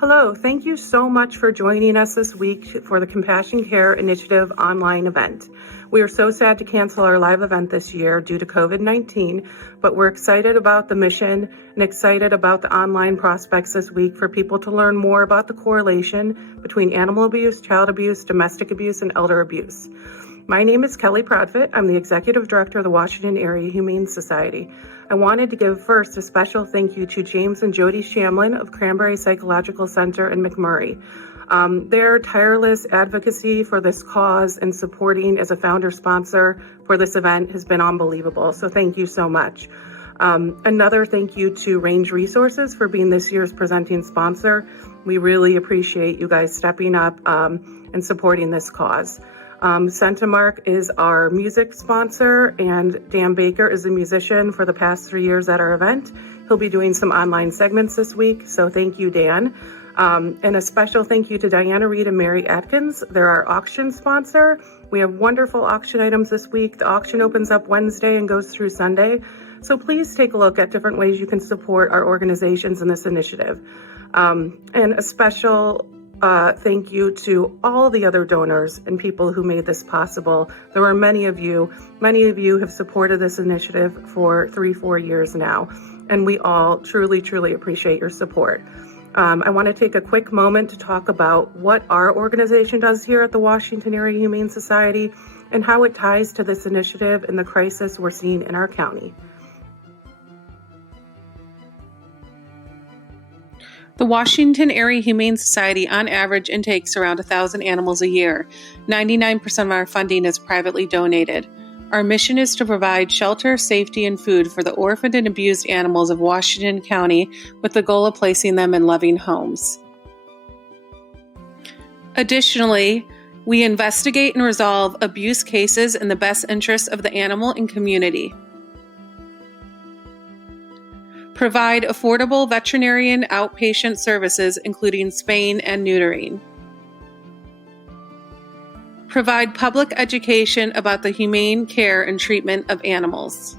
Hello, thank you so much for joining us this week for the Compassion Care Initiative online event. We are so sad to cancel our live event this year due to COVID-19, but we're excited about the mission and excited about the online prospects this week for people to learn more about the correlation between animal abuse, child abuse, domestic abuse, and elder abuse. My name is Kelly Prodfit. I'm the Executive Director of the Washington Area Humane Society. I wanted to give first a special thank you to James and Jody Shamlin of Cranberry Psychological Center in McMurray. Their tireless advocacy for this cause and supporting as a founder sponsor for this event has been unbelievable. So thank you so much. Another thank you to Range Resources for being this year's presenting sponsor. We really appreciate you guys stepping up and supporting this cause. Centimark is our music sponsor, and Dan Baker is a musician for the past 3 years at our event. He'll be doing some online segments this week, so thank you, Dan. And a special thank you to Diana Reed and Mary Atkins. They're our auction sponsor. We have wonderful auction items this week. The auction opens up Wednesday and goes through Sunday. So please take a look at different ways you can support our organizations in this initiative. And a special thank you to all the other donors and people who made this possible. There were many of you have supported this initiative for 3-4 years now, and we all truly, truly appreciate your support. I want to take a quick moment to talk about what our organization does here at the Washington Area Humane Society and how it ties to this initiative and the crisis we're seeing in our county. The Washington Area Humane Society on average intakes around 1,000 animals a year. 99% of our funding is privately donated. Our mission is to provide shelter, safety, and food for the orphaned and abused animals of Washington County with the goal of placing them in loving homes. Additionally, we investigate and resolve abuse cases in the best interests of the animal and community. Provide affordable veterinarian outpatient services, including spaying and neutering. Provide public education about the humane care and treatment of animals.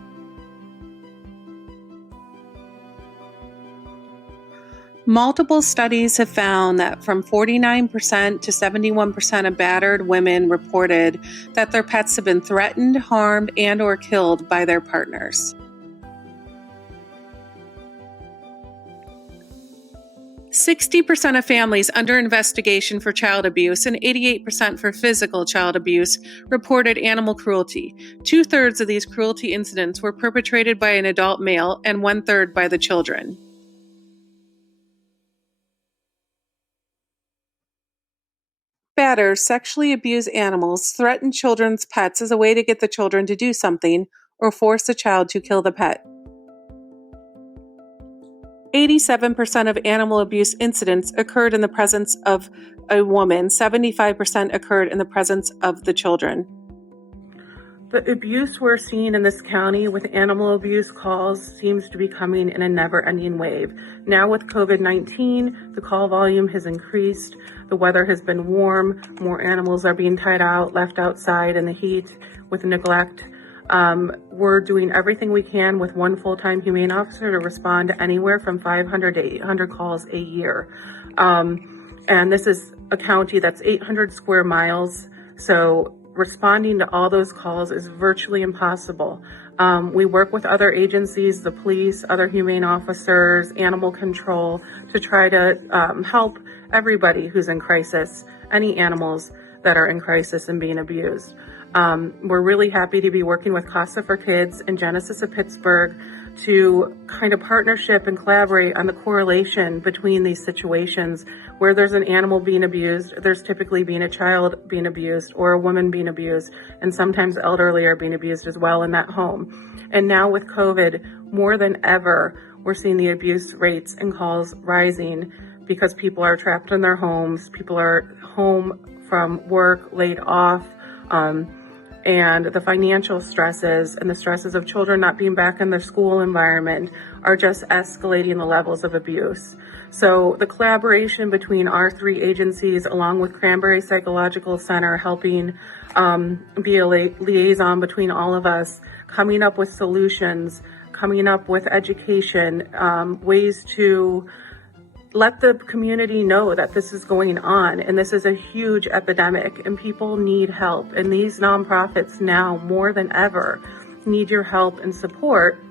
Multiple studies have found that from 49% to 71% of battered women reported that their pets have been threatened, harmed, and/or killed by their partners. 60% of families under investigation for child abuse and 88% for physical child abuse reported animal cruelty. 2/3 of these cruelty incidents were perpetrated by an adult male and 1/3 by the children. Batters sexually abuse animals, threaten children's pets as a way to get the children to do something, or force the child to kill the pet. 87% of animal abuse incidents occurred in the presence of a woman. 75% occurred in the presence of the children. The abuse we're seeing in this county with animal abuse calls seems to be coming in a never-ending wave. Now with COVID-19, the call volume has increased. The weather has been warm. More animals are being tied out, left outside in the heat with neglect. We're doing everything we can with one full-time humane officer to respond to anywhere from 500 to 800 calls a year. And this is a county that's 800 square miles, so responding to all those calls is virtually impossible. We work with other agencies, the police, other humane officers, animal control, to try to help everybody who's in crisis, any animals that are in crisis and being abused. We're really happy to be working with Casa for Kids and Genesis of Pittsburgh to kind of partnership and collaborate on the correlation between these situations. Where there's an animal being abused, there's typically being a child being abused or a woman being abused, and sometimes elderly are being abused as well in that home. And now with COVID, more than ever, we're seeing the abuse rates and calls rising because people are trapped in their homes, people are home from work, laid off, and the financial stresses and the stresses of children not being back in their school environment are just escalating the levels of abuse. So the collaboration between our 3 agencies, along with Cranberry Psychological Center, helping be a liaison between all of us, coming up with solutions, coming up with education, ways to let the community know that this is going on, and this is a huge epidemic, and people need help. And these nonprofits now more than ever need your help and support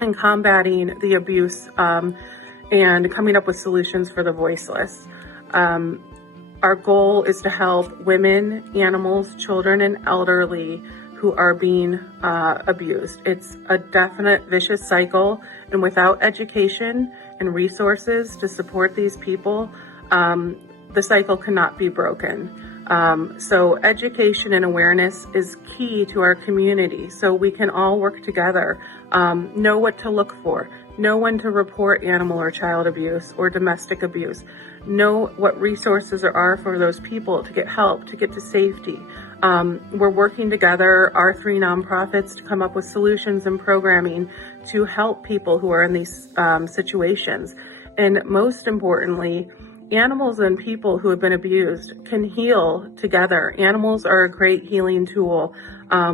in combating the abuse and coming up with solutions for the voiceless. Our goal is to help women, animals, children, and elderly who are being abused. It's a definite vicious cycle, and without education and resources to support these people, the cycle cannot be broken. So education and awareness is key to our community, so we can all work together, know what to look for, know when to report animal or child abuse or domestic abuse, know what resources there are for those people to get help, to get to safety. We're working together, our 3 nonprofits, to come up with solutions and programming to help people who are in these situations. And most importantly, animals and people who have been abused can heal together. Animals are a great healing tool.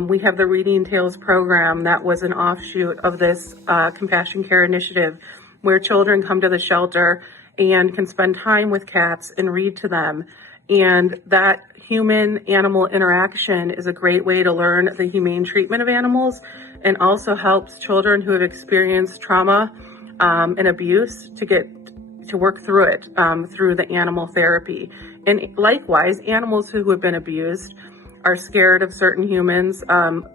We have the Reading Tales program that was an offshoot of this Compassion Care initiative, where children come to the shelter and can spend time with cats and read to them. And that human-animal interaction is a great way to learn the humane treatment of animals, and also helps children who have experienced trauma and abuse to work through it through the animal therapy. And likewise, animals who have been abused are scared of certain humans.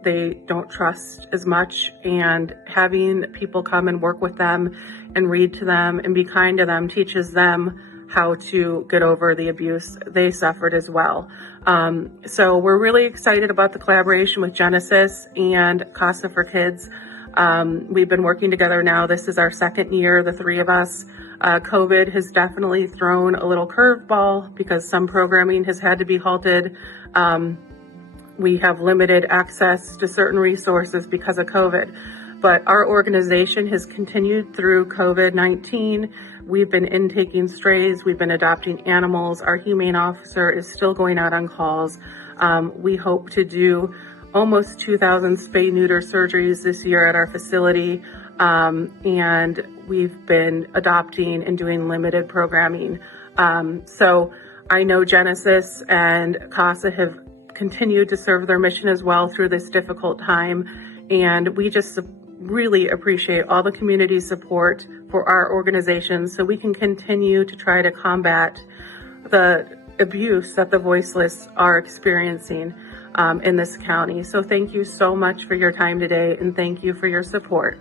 They don't trust as much, and having people come and work with them and read to them and be kind to them teaches them how to get over the abuse they suffered as well. So we're really excited about the collaboration with Genesis and Casa for Kids. We've been working together now. This is our 2nd year, the 3 of us. COVID has definitely thrown a little curveball because some programming has had to be halted. We have limited access to certain resources because of COVID, but our organization has continued through COVID-19. We've been intaking strays, we've been adopting animals. Our humane officer is still going out on calls. We hope to do almost 2,000 spay-neuter surgeries this year at our facility, and we've been adopting and doing limited programming. So I know Genesis and Casa have continued to serve their mission as well through this difficult time, and we just really appreciate all the community support for our organization, so we can continue to try to combat the abuse that the voiceless are experiencing in this county. So thank you so much for your time today, and thank you for your support.